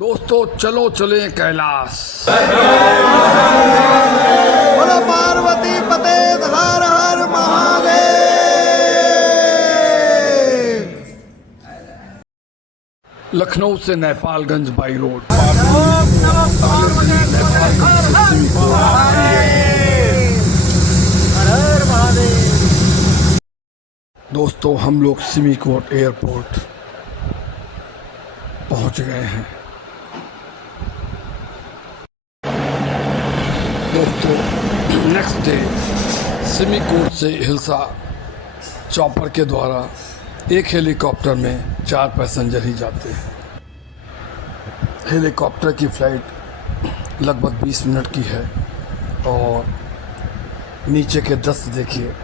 दोस्तों चलो चले कैलाश। बोलो पार्वती पते हर हर महादेव। लखनऊ से नेपालगंज बाई रोड, दोस्तों हम लोग सिमीकोट एयरपोर्ट पहुंच गए हैं। दोस्तों नेक्स्ट डे सिमीकोट से हिल्सा चॉपर के द्वारा एक हेलीकॉप्टर में 4 पैसेंजर ही जाते हैं। हेलीकॉप्टर की फ़्लाइट लगभग 20 मिनट की है और नीचे के दृश्य देखिए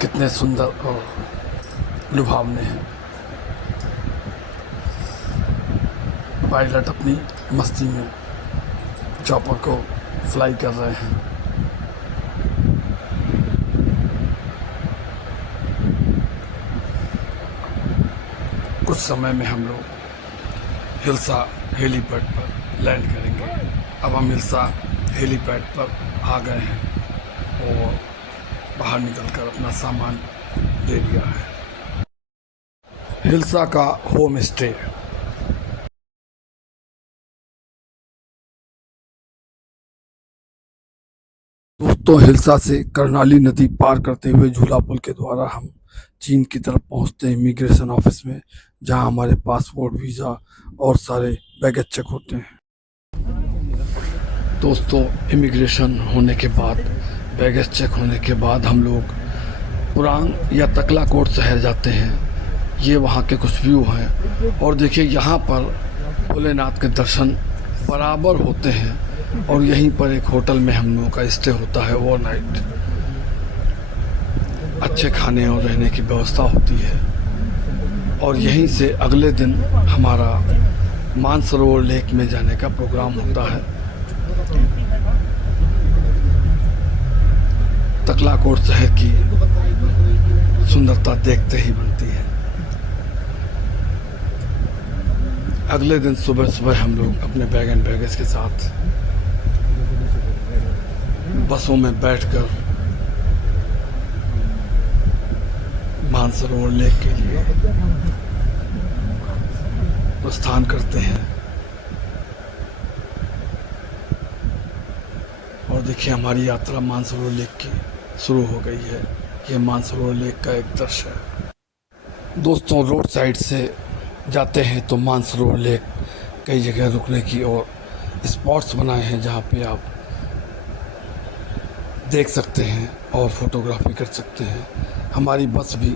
कितने सुंदर और लुभावने हैं। पायलट अपनी मस्ती में चॉपर को फ्लाई कर रहे हैं। कुछ समय में हम लोग हिल्सा हेलीपैड पर लैंड करेंगे। अब हम हिल्सा हेलीपैड पर आ गए हैं और बाहर निकलकर अपना सामान ले लिया है। हिल्सा का होम स्टे। दोस्तों हिल्सा से कर्नाली नदी पार करते हुए झूला पुल के द्वारा हम चीन की तरफ पहुंचते हैं इमिग्रेशन ऑफिस में, जहां हमारे पासपोर्ट, वीज़ा और सारे बैगेज चेक होते हैं। दोस्तों इमिग्रेशन होने के बाद, बैगेज चेक होने के बाद हम लोग पुरांग या तकलाकोट शहर जाते हैं। ये वहाँ के कुछ व्यू हैं और देखिए यहाँ पर भोलेनाथ के दर्शन बराबर होते हैं और यहीं पर एक होटल में हम लोगों का स्टे होता है ओवरनाइट। अच्छे खाने और रहने की व्यवस्था होती है और यहीं से अगले दिन हमारा मानसरोवर लेक में जाने का प्रोग्राम होता है। तकलाकोट शहर की सुंदरता देखते ही बनती है। अगले दिन सुबह सुबह हम लोग अपने बैग एंड बैगेज के साथ बसों में बैठकर मानसरोवर लेक के लिए प्रस्थान करते हैं। और देखिए हमारी यात्रा मानसरोवर लेक की शुरू हो गई है। ये मानसरोवर लेक का एक दृश्य है। दोस्तों रोड साइड से जाते हैं तो मानसरोवर लेक कई जगह रुकने की और स्पॉट्स बनाए हैं जहाँ पे आप देख सकते हैं और फोटोग्राफी कर सकते हैं। हमारी बस भी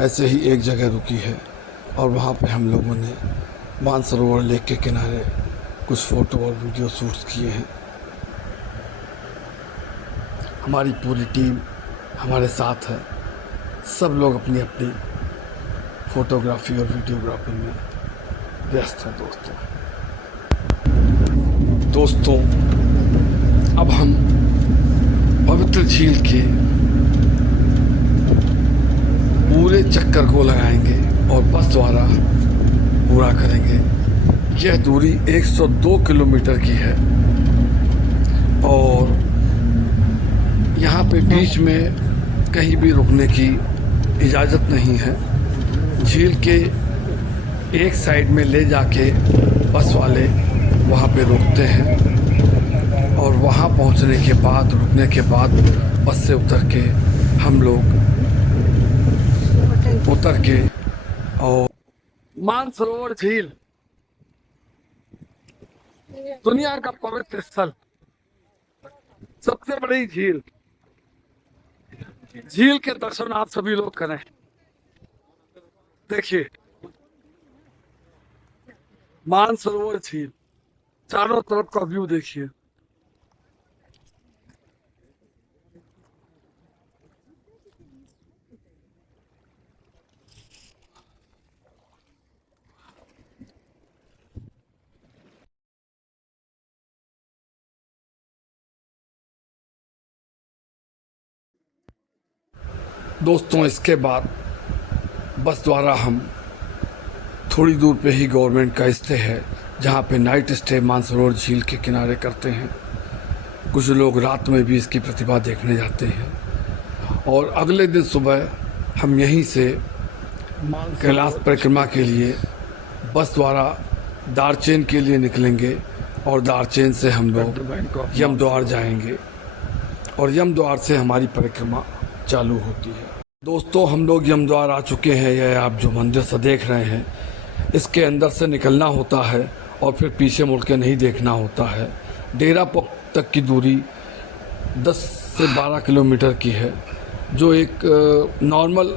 ऐसे ही एक जगह रुकी है और वहाँ पे हम लोगों ने मानसरोवर लेक के किनारे कुछ फ़ोटो और वीडियो शूट्स किए हैं। हमारी पूरी टीम हमारे साथ है। सब लोग अपनी अपनी फ़ोटोग्राफी और वीडियोग्राफी में व्यस्त हैं। दोस्तों अब हम पवित्र झील के पूरे चक्कर को लगाएंगे और बस द्वारा पूरा करेंगे। यह दूरी 102 किलोमीटर की है और यहाँ पे बीच में कहीं भी रुकने की इजाज़त नहीं है। झील के एक साइड में ले जाके बस वाले वहाँ पे रोकते हैं और वहाँ पहुँचने के बाद, रुकने के बाद बस से उतर के हम लोग उतर के और मानसरोवर झील दुनिया का पवित्र स्थल, सबसे बड़ी झील, झील के दर्शन आप सभी लोग करें। देखिए मानसरोवर झील, चारों तरफ का व्यू देखिए। दोस्तों इसके बाद बस द्वारा हम थोड़ी दूर पे ही गवर्नमेंट का स्टे है, जहाँ पे नाइट स्टे मानसरोवर झील के किनारे करते हैं। कुछ लोग रात में भी इसकी प्रतिभा देखने जाते हैं। और अगले दिन सुबह हम यहीं से कैलाश परिक्रमा के लिए बस द्वारा दारचेन के लिए निकलेंगे और दारचेन से हम लोग यमद्वार जाएंगे और यमद्वार से हमारी परिक्रमा चालू होती है। दोस्तों, हम लोग यमद्वार आ चुके हैं। यह आप जो मंदिर से देख रहे हैं, इसके अंदर से निकलना होता है और फिर पीछे मुड़ के नहीं देखना होता है। डेरा तक की दूरी 10 से 12 किलोमीटर की है, जो एक नॉर्मल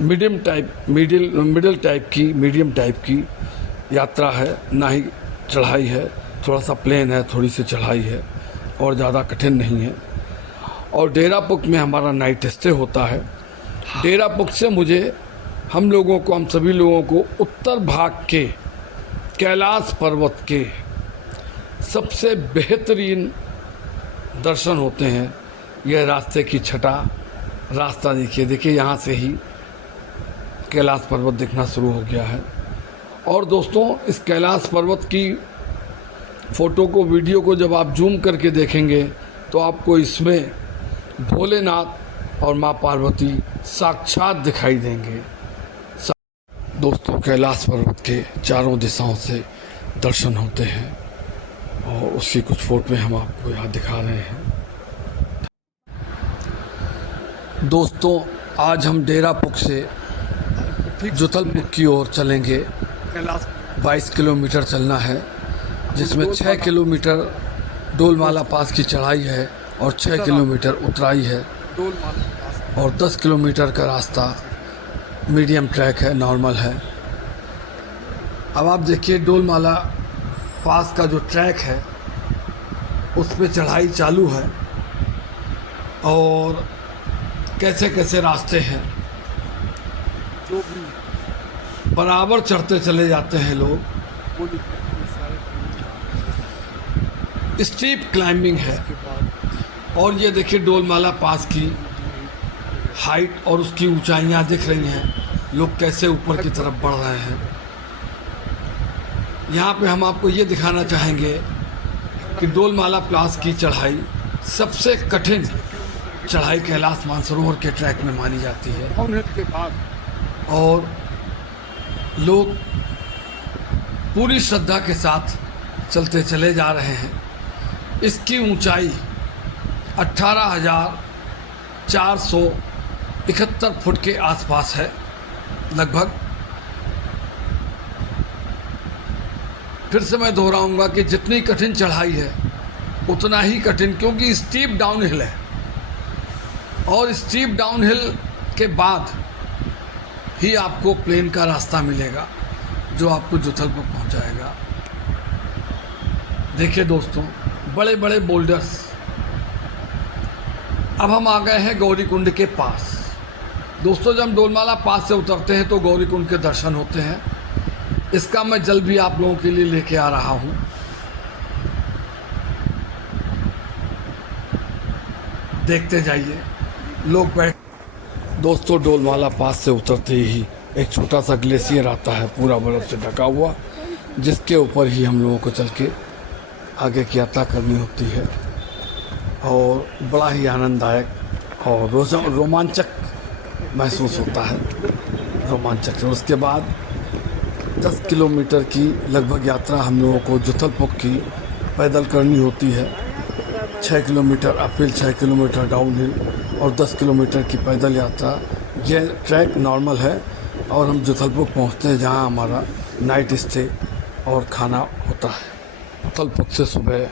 मीडियम टाइप की यात्रा है। ना ही चढ़ाई है, थोड़ा सा प्लेन है, थोड़ी सी चढ़ाई है और ज़्यादा कठिन नहीं है। और डेरापुक में हमारा नाइट स्टे होता है। डेरापुक से हम सभी लोगों को उत्तर भाग के कैलाश पर्वत के सबसे बेहतरीन दर्शन होते हैं। यह रास्ते की छठा रास्ता देखिए यहाँ से ही कैलाश पर्वत दिखना शुरू हो गया है। और दोस्तों, इस कैलाश पर्वत की फ़ोटो को, वीडियो को जब आप जूम करके देखेंगे तो आपको इसमें भोलेनाथ और माँ पार्वती साक्षात दिखाई देंगे। दोस्तों, कैलाश पर्वत के चारों दिशाओं से दर्शन होते हैं और उसकी कुछ फोटो हम आपको यहाँ दिखा रहे हैं। दोस्तों, आज हम डेरापुक से जुथलपुक की ओर चलेंगे। 22 किलोमीटर चलना है, जिसमें 6 किलोमीटर डोलमाला पास की चढ़ाई है और 6 किलोमीटर उतराई है और 10 किलोमीटर का रास्ता मीडियम ट्रैक है, नॉर्मल है। अब आप देखिए, डोलमाला पास का जो ट्रैक है उस पे चढ़ाई चालू है और कैसे कैसे रास्ते हैं, जो भी बराबर चढ़ते चले जाते हैं लोग। स्टीप क्लाइंबिंग है और ये देखिए डोलमाला पास की हाइट और उसकी ऊंचाइयां दिख रही हैं, लोग कैसे ऊपर की तरफ बढ़ रहे हैं। यहाँ पे हम आपको ये दिखाना चाहेंगे कि डोलमाला पास की चढ़ाई सबसे कठिन चढ़ाई कैलाश मानसरोवर के ट्रैक में मानी जाती है और लोग पूरी श्रद्धा के साथ चलते चले जा रहे हैं। इसकी ऊंचाई 18,471 फुट के आसपास है लगभग। फिर से मैं दोहराऊंगा कि जितनी कठिन चढ़ाई है उतना ही कठिन, क्योंकि स्टीप डाउनहिल है और स्टीप डाउनहिल के बाद ही आपको प्लेन का रास्ता मिलेगा जो आपको जुथलपुर पहुंचाएगा। देखिए दोस्तों, बड़े बड़े बोल्डर्स। अब हम आ गए हैं गौरीकुंड के पास। दोस्तों, जब हम डोलमाला पास से उतरते हैं तो गौरीकुंड के दर्शन होते हैं। इसका मैं जल भी आप लोगों के लिए लेके आ रहा हूँ। देखते जाइए, लोग बैठ। दोस्तों, डोलमाला पास से उतरते ही एक छोटा सा ग्लेशियर आता है, पूरा बर्फ से ढका हुआ, जिसके ऊपर ही हम लोगों को चल के आगे की यात्रा करनी होती है और बड़ा ही आनंददायक और रोमांचक महसूस होता है। रोमांचक। उसके बाद 10 किलोमीटर की लगभग यात्रा हम लोगों को जुथलपुक की पैदल करनी होती है। 6 किलोमीटर अपहिल, 6 किलोमीटर डाउनहिल और 10 किलोमीटर की पैदल यात्रा। यह ट्रैक नॉर्मल है और हम जुथलपुक पहुंचते हैं, जहां हमारा नाइट स्टे और खाना होता है। जुथलपुक से सुबह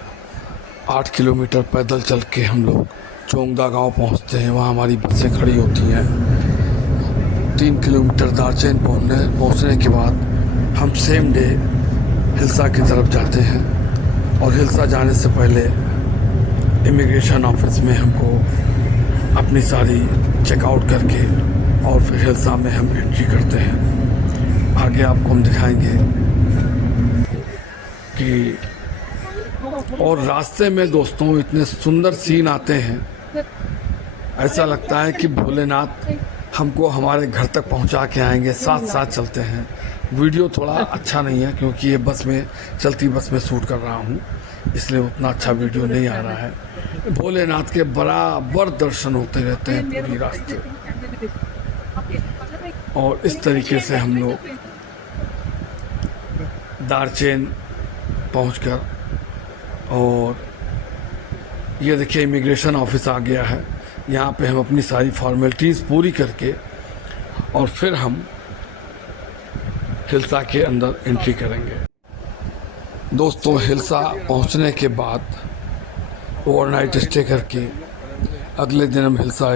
8 किलोमीटर पैदल चल के हम लोग चोंगदा गांव पहुंचते हैं। वहां हमारी बसें खड़ी होती हैं। 3 किलोमीटर दारचेन पहुंचने के बाद हम सेम डे हिल्सा की तरफ जाते हैं और हिल्सा जाने से पहले इमिग्रेशन ऑफिस में हमको अपनी सारी चेकआउट करके और फिर हिल्सा में हम एंट्री करते हैं। आगे आपको हम दिखाएंगे कि और रास्ते में दोस्तों इतने सुंदर सीन आते हैं, ऐसा लगता है कि भोलेनाथ हमको हमारे घर तक पहुंचा के आएंगे। साथ साथ चलते हैं, वीडियो थोड़ा अच्छा नहीं है क्योंकि ये बस में चलती बस में शूट कर रहा हूँ, इसलिए उतना अच्छा वीडियो नहीं आ रहा है। भोलेनाथ के बराबर दर्शन होते रहते हैं पूरी रास्ते, और इस तरीके से हम लोग दारचेन पहुंचकर, और ये देखिए इमिग्रेशन ऑफिस आ गया है। यहाँ पे हम अपनी सारी फॉर्मेलिटीज़ पूरी करके और फिर हम हिल्सा के अंदर एंट्री करेंगे। दोस्तों, हिल्सा पहुंचने के बाद ओवरनाइट स्टे करके अगले दिन हम हिल्सा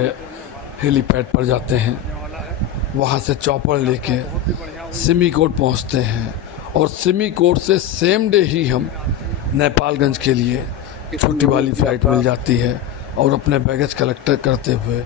हेलीपैड पर जाते हैं। वहाँ से चॉपर लेके सिमीकोट पहुँचते हैं, और सिमीकोट से सेम डे ही हम नेपालगंज के लिए छोटी वाली फ़्लाइट मिल जाती है, और अपने बैगेज कलेक्ट करते हुए